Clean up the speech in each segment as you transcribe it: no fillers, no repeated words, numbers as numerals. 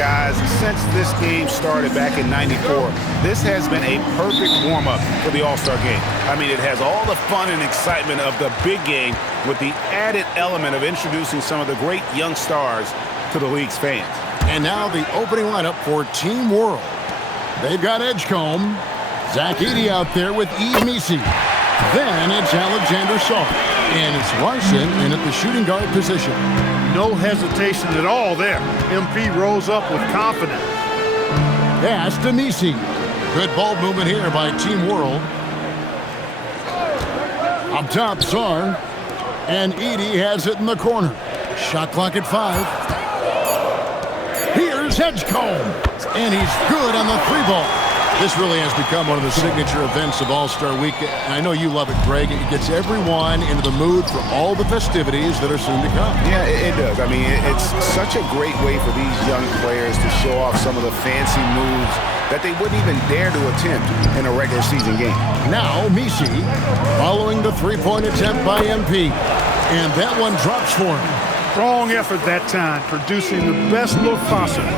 guys, since this game started back in '94, this has been a perfect warm-up for the All-Star game. I mean, it has all the fun and excitement of the big game with the added element of introducing some of the great young stars to the league's fans. And now the opening lineup for Team World. They've got Edgecombe, Zach Edey out there with Yves Missi. Then it's Alexander Saar. And it's Larson in at the shooting guard position. No hesitation at all there. MP rose up with confidence. Pass to Missi. Good ball movement here by Team World. Up top, Saar. And Edey has it in the corner. Shot clock at 5. Here's Edgecombe. And he's good on the 3-ball. This really has become one of the signature events of All-Star Week. And I know you love it, Greg. It gets everyone into the mood for all the festivities that are soon to come. Yeah, it does. I mean, it's such a great way for these young players to show off some of the fancy moves that they wouldn't even dare to attempt in a regular season game. Now, Missi following the three-point attempt by MP. And that one drops for him. Strong effort that time, producing the best look possible.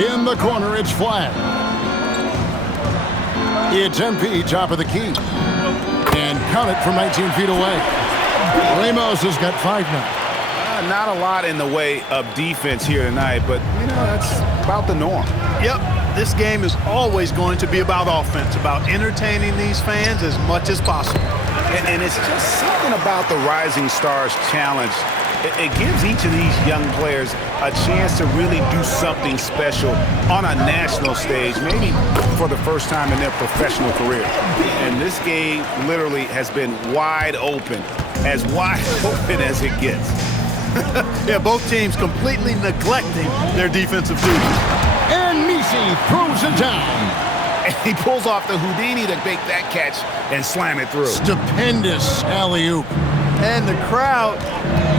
In the corner, it's Flag. It's MP, top of the key. And count it from 19 feet away. Ramos has got 5 now. Not a lot in the way of defense here tonight, but, you know, that's about the norm. Yep, this game is always going to be about offense, about entertaining these fans as much as possible. And it's just something about the Rising Stars Challenge. It gives each of these young players a chance to really do something special on a national stage, maybe for the first time in their professional career. And this game literally has been wide open as it gets. Yeah, both teams completely neglecting their defensive duties. And Missi throws it down. And he pulls off the Houdini to make that catch and slam it through. Stupendous alley-oop. And the crowd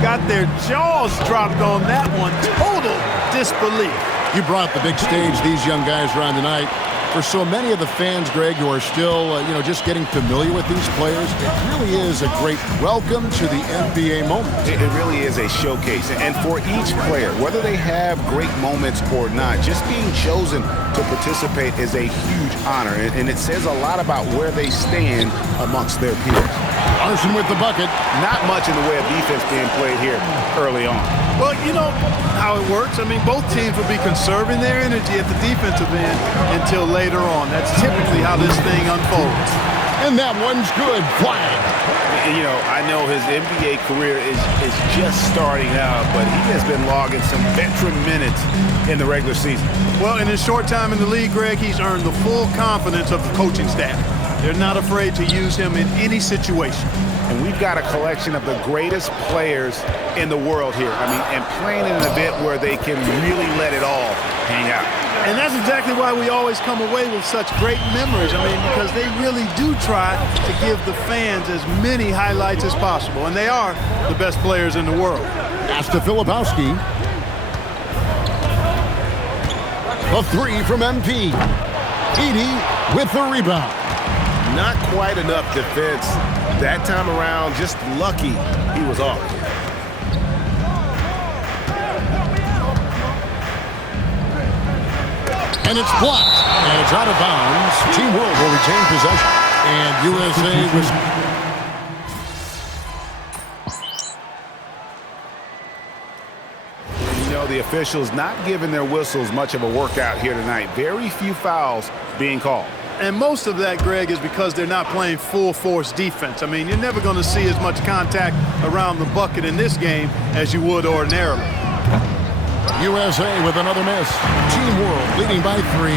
got their jaws dropped on that one. Total disbelief. You brought the big stage these young guys are on tonight. For so many of the fans, Greg, who are still, just getting familiar with these players, it really is a great welcome to the NBA moment. It really is a showcase. And for each player, whether they have great moments or not, just being chosen to participate is a huge honor. And it says a lot about where they stand amongst their peers. Larson with the bucket. Not much in the way of defense being played here early on. Well, you know how it works. I mean, both teams will be conserving their energy at the defensive end until later on. That's typically how this thing unfolds. And that one's good. Flag. You know, I know his NBA career is just starting out, but he has been logging some veteran minutes in the regular season. Well, in his short time in the league, Greg, he's earned the full confidence of the coaching staff. They're not afraid to use him in any situation. And we've got a collection of the greatest players in the world here. I mean, and playing in an event where they can really let it all hang out. And that's exactly why we always come away with such great memories. I mean, because they really do try to give the fans as many highlights as possible. And they are the best players in the world. Pass to Filipowski. A 3 from MP. Edey with the rebound. Not quite enough defense that time around. Just lucky he was off. And it's blocked. And it's out of bounds. Team World will retain possession. And USA was... The officials not giving their whistles much of a workout here tonight. Very few fouls being called. And most of that, Greg, is because they're not playing full-force defense. I mean, you're never going to see as much contact around the bucket in this game as you would ordinarily. USA with another miss. Team World leading by 3.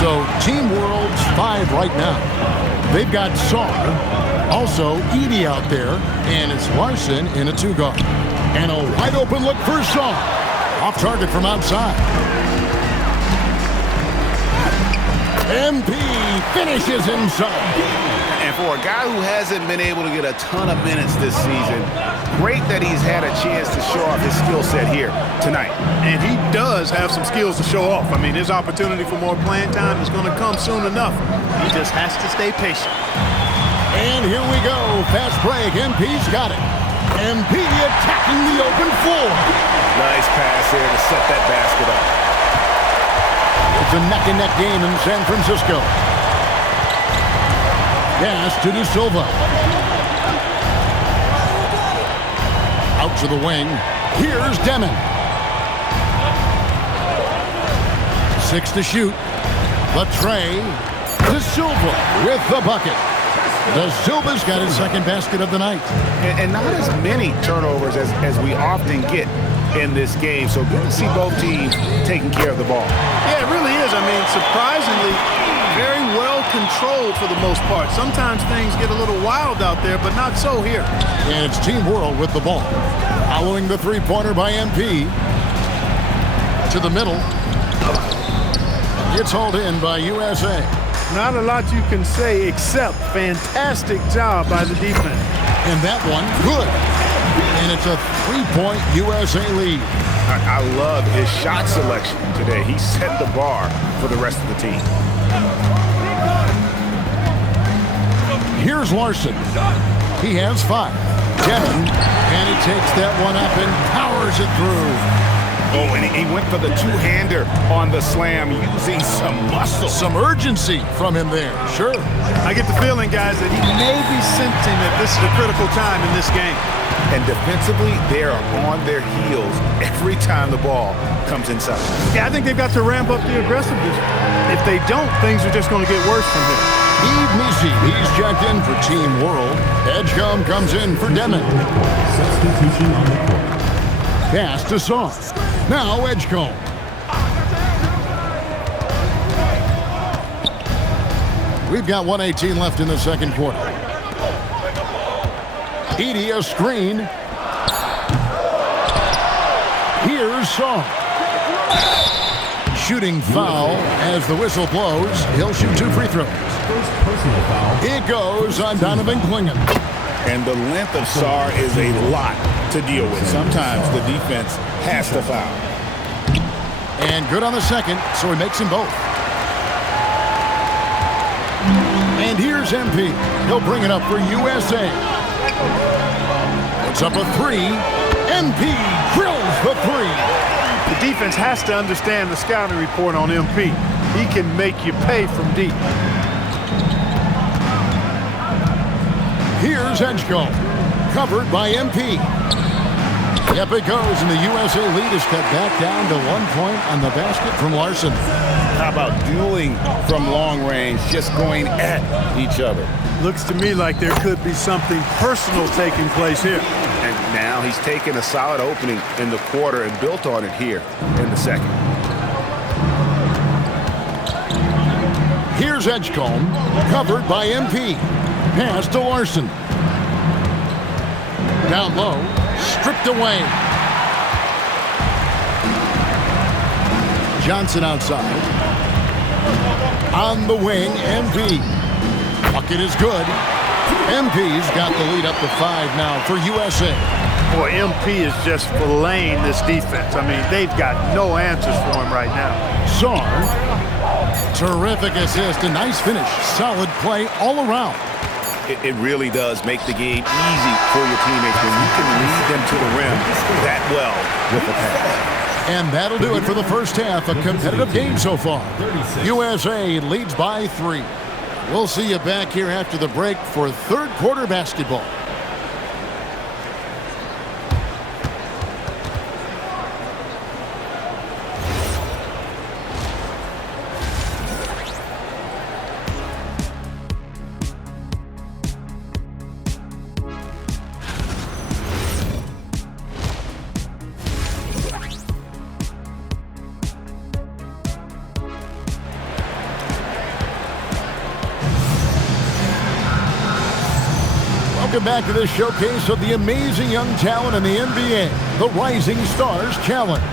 So Team World's 5 right now. They've got Saar. Also, Edey out there. And it's Larson in a 2-guard. And a wide-open look for Saar. Off target from outside. MP finishes himself. And for a guy who hasn't been able to get a ton of minutes this season, great that he's had a chance to show off his skill set here tonight. And he does have some skills to show off. I mean, his opportunity for more playing time is going to come soon enough. He just has to stay patient. And here we go. Fast break. MP's got it. MP attacking the open floor. Nice pass there to set that basket up. It's a neck-and-neck game in San Francisco. Pass to De Silva. Out to the wing. Here's Demon. 6 to shoot. Latrey. De Silva with the bucket. De Silva's got his second basket of the night. And not as many turnovers as we often get in this game. So good to see both teams taking care of the ball. Yeah, it really is. I mean, surprisingly, very well controlled for the most part. Sometimes things get a little wild out there, but not so here. And it's Team World with the ball. Following the three-pointer by MP. To the middle. It's hauled in by USA. Not a lot you can say except fantastic job by the defense. And that one, good. And it's a 3-point USA lead. I love his shot selection today. He set the bar for the rest of the team. Here's Larson. He has 5. Demon, and he takes that one up and powers it through. Oh, and he went for the two-hander on the slam using some muscle. Some urgency from him there, sure. I get the feeling, guys, that he may be sensing that this is a critical time in this game. And defensively, they are on their heels every time the ball comes inside. Yeah, I think they've got to ramp up the aggressiveness. If they don't, things are just going to get worse from here. Yves Missi, he's checked in for Team World. Edgecombe comes in for Demon. Substitution on the court. Pass to Song. Now Edgecombe. We've got 1:18 left in the second quarter. Edey, a screen. Here's Song. Shooting foul as the whistle blows. He'll shoot 2 free throws. First personal foul. It goes on Donovan Clingan. And the length of Sarr is a lot to deal with. Sometimes the defense has to foul. And good on the second, so he makes them both. And here's MP. He'll bring it up for USA. Puts up a 3. MP drills the 3. The defense has to understand the scouting report on MP. He can make you pay from deep. Here's Edgecombe. Covered by MP. Yep, it goes, and the USA lead is cut back down to 1 point on the basket from Larson. How about dueling from long range, just going at each other? Looks to me like there could be something personal taking place here. And now he's taken a solid opening in the quarter and built on it here in the second. Here's Edgecombe, covered by MP. Pass to Larson. Down low, stripped away. Johnson outside. On the wing, MP. Bucket is good. MP's got the lead up to 5 now for USA. Boy, MP is just filleting this defense. I mean, they've got no answers for him right now. Sarr. Terrific assist, a nice finish. Solid play all around. It really does make the game easy for your teammates when you can lead them to the rim that well with the pass. And that'll do it for the first half. A competitive game so far. USA leads by 3. We'll see you back here after the break for third quarter basketball. Welcome back to this showcase of the amazing young talent in the NBA, the Rising Stars Challenge.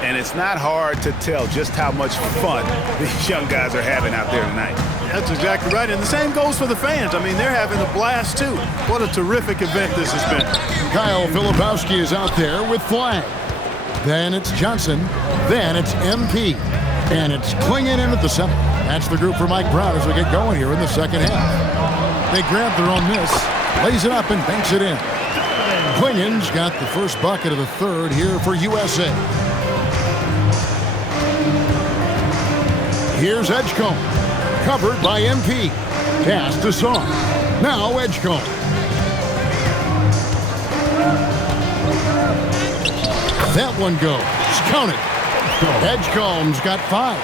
And it's not hard to tell just how much fun these young guys are having out there tonight. That's exactly right. And the same goes for the fans. I mean, they're having a blast, too. What a terrific event this has been. Kyle Filipowski is out there with Flag. Then it's Johnson. Then it's MP. And it's Clingan in at the center. That's the group for Mike Brown as we get going here in the second half. They grab their own miss, lays it up and banks it in. Clingan's got the first bucket of the third here for USA. Here's Edgecombe. Covered by MP. Pass to Sarr. Now Edgecombe. That one goes. Count it. Edgecombe's got 5.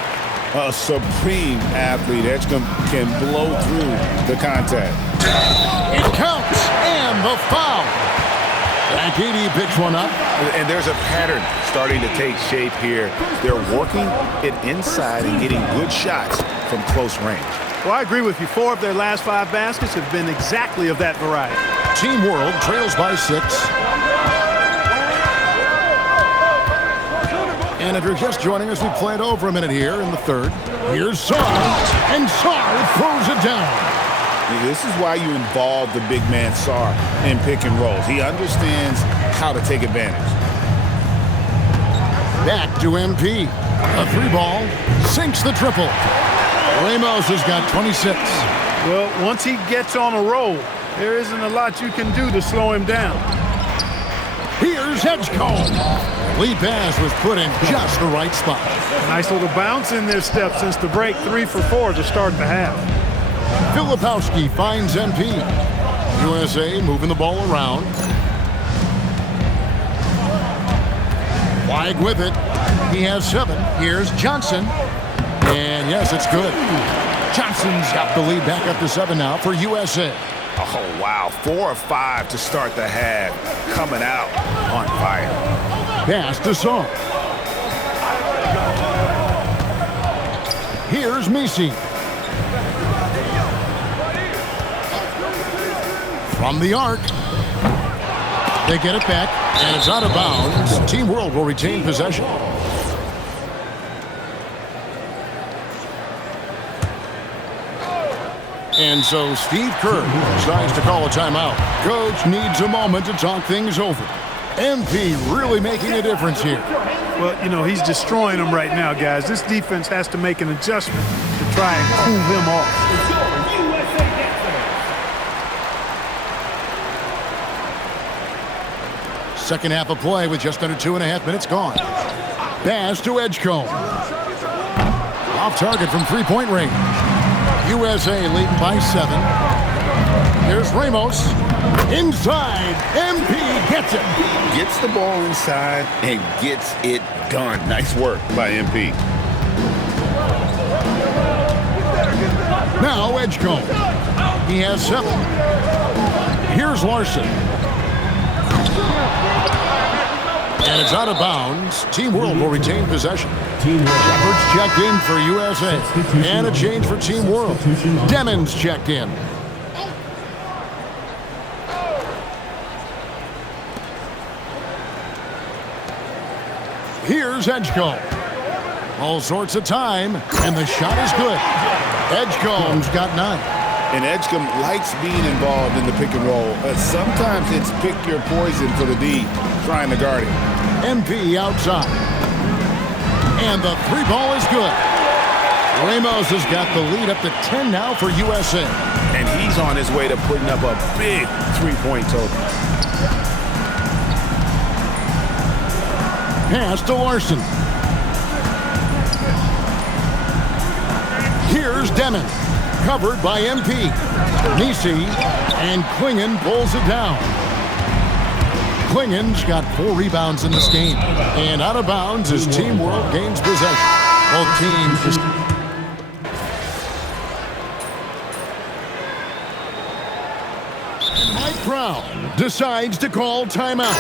A supreme athlete. Edgecombe can blow through the contact. It counts. And the foul. Akidi picks one up. And there's a pattern starting to take shape here. They're working it inside and getting good shots from close range. Well, I agree with you. 4 of their last 5 baskets have been exactly of that variety. Team World trails by 6. And if you're just joining us, we played over a minute here in the third. Here's Sarr, and Sarr throws it down. This is why you involve the big man Sarr in pick and rolls. He understands how to take advantage. Back to MP. A 3-ball sinks the triple. Ramos has got 26. Well, once he gets on a roll, there isn't a lot you can do to slow him down. Here's Edgecombe. Lead pass was put in just the right spot. Nice little bounce in their step since the break. 3 for 4 to start the half. Filipowski finds MP. USA moving the ball around. Flag with it. He has 7. Here's Johnson. And yes, it's good. Johnson's got the lead back up to 7 now for USA. Oh, wow. 4 of 5 to start the half. Coming out on fire. Pass to Sarr. Here's Messi. From the arc. They get it back, and it's out of bounds. Team World will retain possession. And so Steve Kerr decides to call a timeout. Coach needs a moment to talk things over. MP really making a difference here. Well, you know, he's destroying them right now, guys. This defense has to make an adjustment to try and cool him off. Second half of play with just under 2.5 minutes gone. Pass to Edgecombe. Off target from three-point range. USA leading by 7. Here's Ramos. Inside. MP gets it. Gets the ball inside and gets it done. Nice work by MP. Now Edgecombe. He has 7. Here's Larson. And it's out of bounds. Team World will retain possession. Shepard's checked in for USA. And a change for Team World. Demons checked in. Here's Edgecombe. All sorts of time, and the shot is good. Edgecombe's got 9. And Edgecombe likes being involved in the pick and roll. Sometimes it's pick your poison for the D, trying to guard it. MP outside. And the 3-ball is good. Ramos has got the lead up to 10 now for USA. And he's on his way to putting up a big 3-point total. Pass to Larson. Here's Demon. Covered by MP. Messi and Klingon pulls it down. Klingon's got 4 rebounds in this game. And out of bounds as Team World gains possession. Both teams just... Mike Brown decides to call timeout.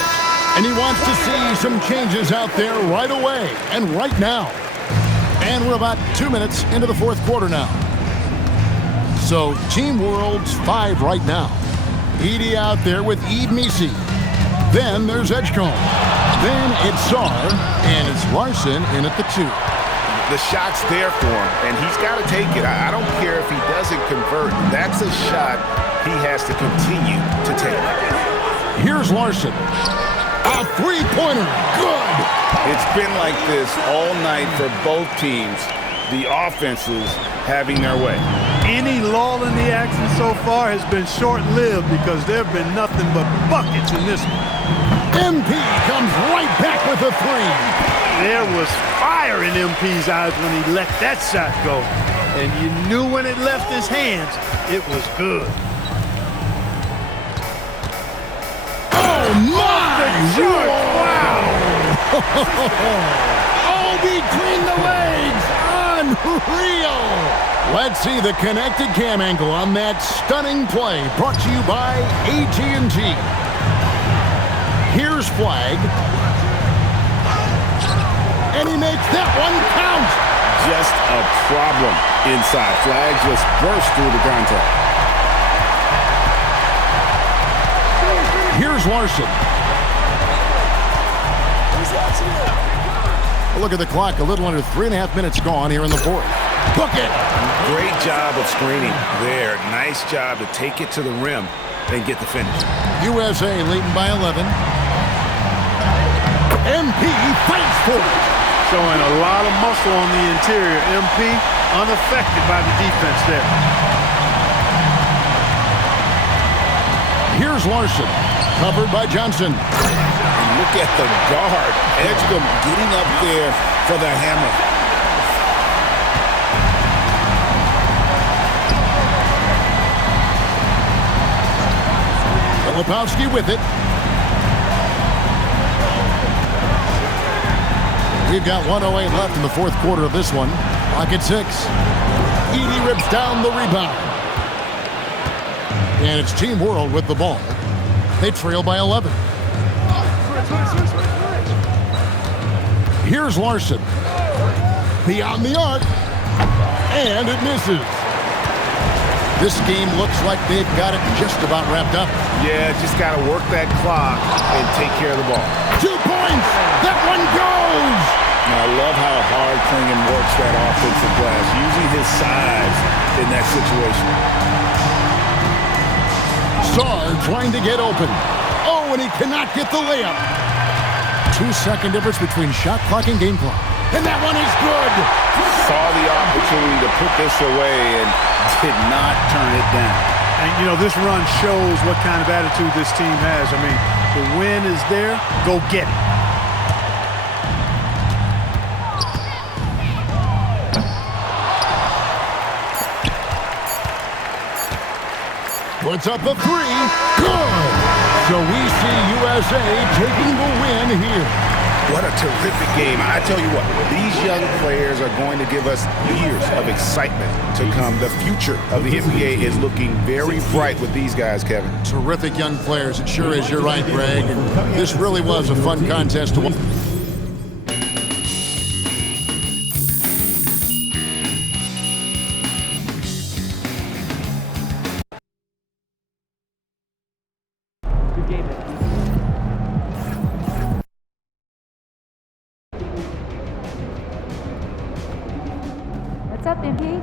And he wants to see some changes out there right away and right now. And we're about 2 minutes into the fourth quarter now. So Team World's 5 right now. Edey out there with Yves Messi. Then there's Edgecombe. Then it's Sarr, and it's Larson in at the 2. The shot's there for him, and he's got to take it. I don't care if he doesn't convert. That's a shot he has to continue to take. Here's Larson. A 3-pointer. Good. It's been like this all night for both teams. The offenses having their way. Any lull in the action so far has been short-lived because there have been nothing but buckets in this one. MP comes right back with a 3. There was fire in MP's eyes when he let that shot go. And you knew when it left his hands, it was good. Oh, my! Wow! Oh, between the legs! Unreal! Let's see the connected cam angle on that stunning play, brought to you by AT&T. Here's flag. And he makes that one count. Just a problem inside. Flag just burst through the contact. Here's Larson. Look at the clock. A little under 3.5 minutes gone here in the fourth. Book it. Great job of screening there. Nice job to take it to the rim and get the finish. USA leading by 11. MP fights for it. Showing a lot of muscle on the interior. MP unaffected by the defense there. Here's Larson, covered by Johnson. And look at the guard. Edgecombe getting up there for the hammer. Filipowski with it. We've got 1:08 left in the fourth quarter of this one. Clock at 6. Edey rips down the rebound. And it's Team World with the ball. They trail by 11. Here's Larson. Beyond the arc. And it misses. This game looks like they've got it just about wrapped up. Yeah, just got to work that clock and take care of the ball. 2 points. That one goes. Now, I love how hard Klingon works that offensive glass, using his size in that situation. Sarr trying to get open. Oh, and he cannot get the layup. 2-second difference between shot clock and game clock. And that one is good. Saw the opportunity to put this away and did not turn it down. And, you know, this run shows what kind of attitude this team has. I mean, the win is there. Go get it. Puts up a 3. Good. So we see USA taking the win here. What a terrific game. I tell you what, these young players are going to give us years of excitement to come. The future of the NBA is looking very bright with these guys, Kevin. Terrific young players. It sure is. You're right, Greg. And this really was a fun contest to watch. What's up, MP?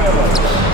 Rivers.